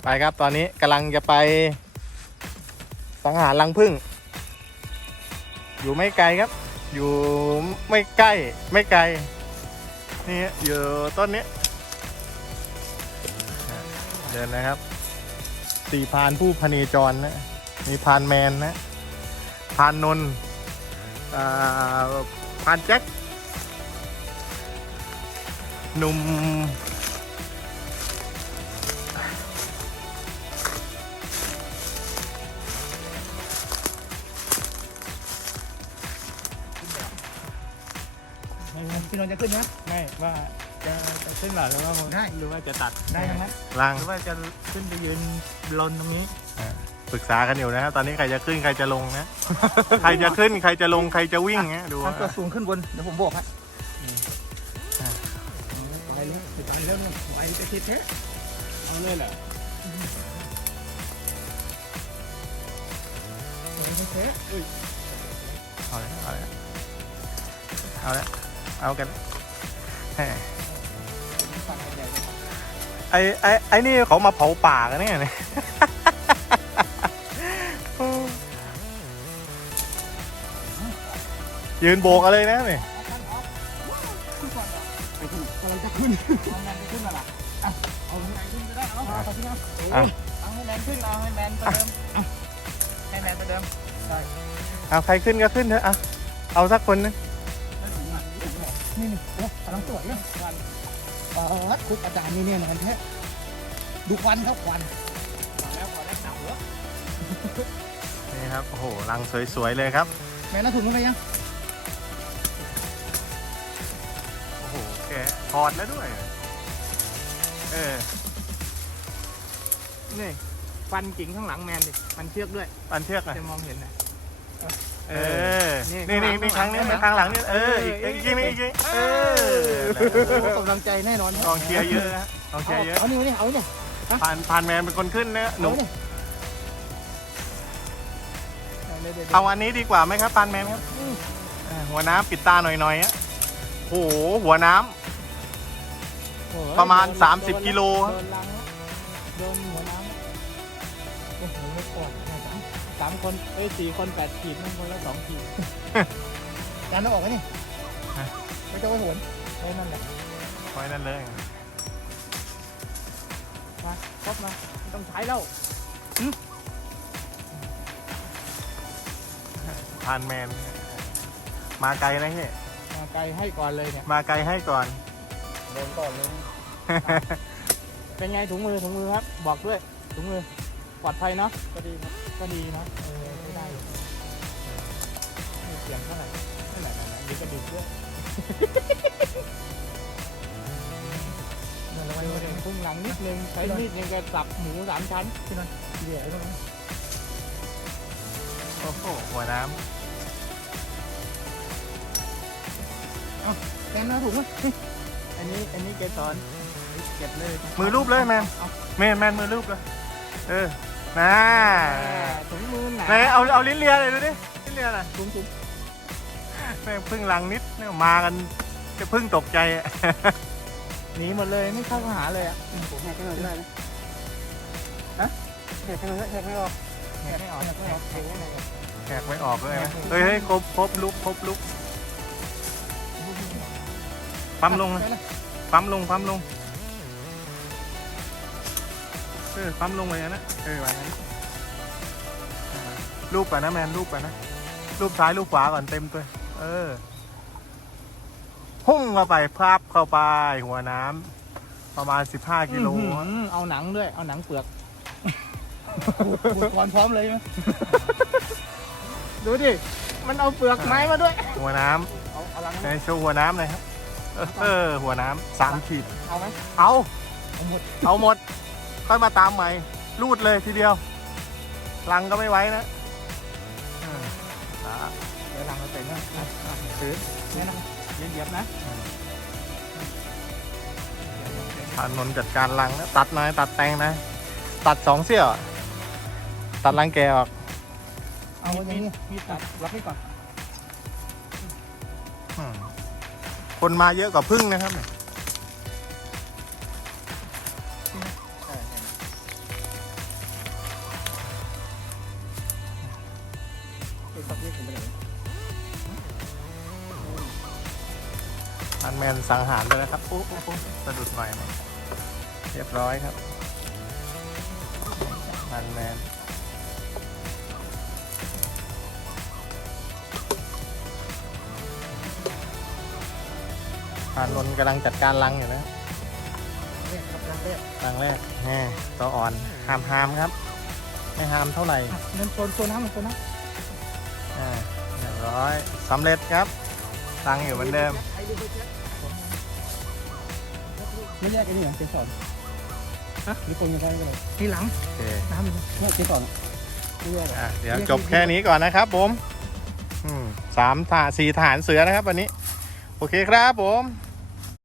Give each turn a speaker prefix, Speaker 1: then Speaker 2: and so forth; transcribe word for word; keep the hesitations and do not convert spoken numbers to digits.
Speaker 1: ไปครับตอนนี้กำลังจะไปสังหารรังผึ้งอยู่ไม่ไกลครับอยู่ไม่ใกล้ไม่ไกลนี่อยู่ต้นนี้เดินนะครับสี่พานผู้พเนจรนะมีพานแมนนะพานนนท์พานแจ็คหนุ่ม
Speaker 2: พี่นนท์จะขึ้นไหม
Speaker 1: ไม่ว่าจะจะขึ้นหรอหรือว่าได้หรือว่าจะตัด
Speaker 2: ได้ทั้งนั้น
Speaker 1: ลัง
Speaker 2: หรือว่าจะขึ้นไปยืนลนตรงนี้
Speaker 1: ปรึกษากันอยู่นะครับตอนนี้ใครจะขึ้นใครจะลงนะ ใครจะขึ้นใครจะลงใครจะวิ่งเงี้ยดู
Speaker 2: ทำตัวสูงขึ้นบนเดี๋ยวผมบอกฮะไปเลยไปแล้วเนี่ยไปจะคิดเทะ
Speaker 1: เอาเลยเหรอ
Speaker 2: ไปเทะ
Speaker 1: เอาเลยเอาเลยเอาเลยเอากันแหม
Speaker 2: ฝั่งใหญ่เลย
Speaker 1: ไอ้ไอ้ไอ้นี่เขามาเผาป่ากันเนี่ย ยืนโบกกันเลยนะนี่
Speaker 2: ขึ้นก่อนเหรอไปขึ้นกำลังจะขึ้นเอาแมนไปขึ้นมาล่ะเอาแมนขึ้นก็ได้เอาเอาขึ้นเอาเอาให้แมนขึ้นเอาให้แมนประเดิมให้แมนประเดิมใช่
Speaker 1: เอาใครขึ้นก็ขึ้นเถอะเอาเอาสักคนนึง
Speaker 2: นี่นี่โอ้กำลังสวยเนี่ยควันเออคุณอาจารย์นี่เนี่ยนอนแท้ดูควันครับควันพอแล้วพอแล้วหนาวแล้ว
Speaker 1: นี่ครับโอ้โหรังสวยๆเลยครับ
Speaker 2: แม่น่าถุงลงไปยัง
Speaker 1: โอ้โหแกถอดแล้วด้วยเออนี่
Speaker 2: ฟันกิ่งข้างหลังแมนดิมันเชือกด้วย
Speaker 1: ปันเชือกอะ
Speaker 2: จะมองเห็นนะ
Speaker 1: เออนี่นี่นี่ครั้งนี้ครั้งหลังนี่เอออีกอีกทีนึงอีกทีเออก
Speaker 2: ำลังใจแน่นอน
Speaker 1: กองเชียร์เยอะนะกองเชียร์เยอะ
Speaker 2: เอานี่เอานี่เอานี่
Speaker 1: ผ่านผ่านแมนเป็นคนขึ้นนะหนู เอาอันนี้ดีกว่าไหมครับผ่านแมนครับเออหัวน้ำปิดตาหน่อยๆอ่ะโอ้โหหัวน้ำประมาณสามสิบกิโลครับ
Speaker 2: โดนหัวน้ำโอ้โหไม่ก่อนสามคนเอ้ยสี่คนแปดขีดนั่งคนละสองขีดจานต้องออกไหมนี่ไม่ต้องไปโหนไว้นั่นแหละ
Speaker 1: ไว้นั่นเลย
Speaker 2: มาครบมาไม่ต้องใช้แล้ว
Speaker 1: ผ่านแมนมาไกลนะเฮ้
Speaker 2: มาไกลให้ก่อนเลยเนี่ย
Speaker 1: มาไกลให้ก่อน
Speaker 2: โดนก่อนเลยเป็นไงถุงมือถุงมือครับบอกด้วยถุงมือปลอดภัยเนาะก็ดีครับก็ดีนะเออไม่ได้ไม่เสียงเท่าไหร่ไม่ไหนไหนดีกระดิกด้วยเราไปพุ่งหลังนิดนึงใช้มีดยังกระสับหมูสามชั้นพี่นนท์เดี๋ยวตรงนี้
Speaker 1: โอ้โหหัวน้
Speaker 2: แกนนะถุงมั้ยอันนี้อันนี้แกสอนเก็บเลย
Speaker 1: ำมือรูปเลยแมนแมนแมนมือรูปเลยเออน่า
Speaker 2: ถุงมือหนา
Speaker 1: ไหนเอาเอาลิ้นเลียเลยดูดิลิ้นเลียน่ะ
Speaker 2: ถุงถุง
Speaker 1: แม่งพึ่งลังนิดเนี่ยมากันจะพึ่งตกใจอ่ะ
Speaker 2: หนีหมดเลยไม่เข้าหาเลยอ่ะผมแหกให้หน่อยได้ไหมฮะแหกให้หน่อยแหกไม่ออกแหกไม่ออกแหกไม่ออกแหกไม่ออก
Speaker 1: แขกไม่ออกเลยนะเฮ้ยเฮ้ยครบครบลุกครบลุกปั๊มลงนะปั๊มลงปั๊มลงเออปั๊มลงไปนะเออแบบนั้นรูปก่อนนะแมนรูปก่อนนะรูปซ้ายรูปขวาก่อนเต็มตัวเออพุ่งเข้าไปพราบเข้าไปหัวน้ำประมาณสิบห้ากิโล
Speaker 2: เอาหนังด้วยเอาหนังเปลือกอุปกรณ์พร้อมเลยไหมดูดิมันเอาเปลือกไม้มาด้วย
Speaker 1: หัวน้
Speaker 2: เอาเอาลัง
Speaker 1: ำในโชว์หัวน้ำเลยครับเออหัวน้ำสามขีด
Speaker 2: เอาไหม
Speaker 1: เอา
Speaker 2: เอาหมด
Speaker 1: เอาหมดค่อยมาตามใหม่รูดเลยทีเดียวลังก็ไม่ไว้นะเอออ่ะ
Speaker 2: เดี๋ยวลังเราเต็มนะถือเนี่ยนะเหยียบๆนะ
Speaker 1: ถนนจัดการลังนะตัดหน่อยตัดแตงนะ ตัดสองเสี้ยวตัดลังแกออก
Speaker 2: เอาอย่างนี้มีตัดรับนี่ก่อน
Speaker 1: อืมคนมาเยอะกว่าพึ่งนะครับเนี่ยอันแมนสังหารเลยนะครับปุ๊บปุ๊บปุ๊บสะดุดหน่อยหนึ่งเรียบร้อยครับอันแมนพานนท์กำลังจัดการรังอยู่นะ
Speaker 2: แรกครับรังแรก
Speaker 1: รังแรกแฮ่ตัวอ่อนหามหามครับ ไม่หามเท่าไหร่
Speaker 2: อ่ะเงินโซนโซนน้ำมันโซนน้
Speaker 1: อ่าเรียบร้อยสำเร็จครับรังอยู่เหมือนเดิม
Speaker 2: ไม่แยกไอ้นี่เหรอเจสอนฮะหรือตรงยังไงก็ได้ที่หลัง
Speaker 1: โอเค
Speaker 2: น้ำอยู่เนี่ยเจสอนไม่แยก
Speaker 1: อ่ะเดี๋ยวจบแค่นี้ก่อนนะครับผมอืมสามฐานสี่ฐานเสือนะครับวันนี้ โอเคครับผม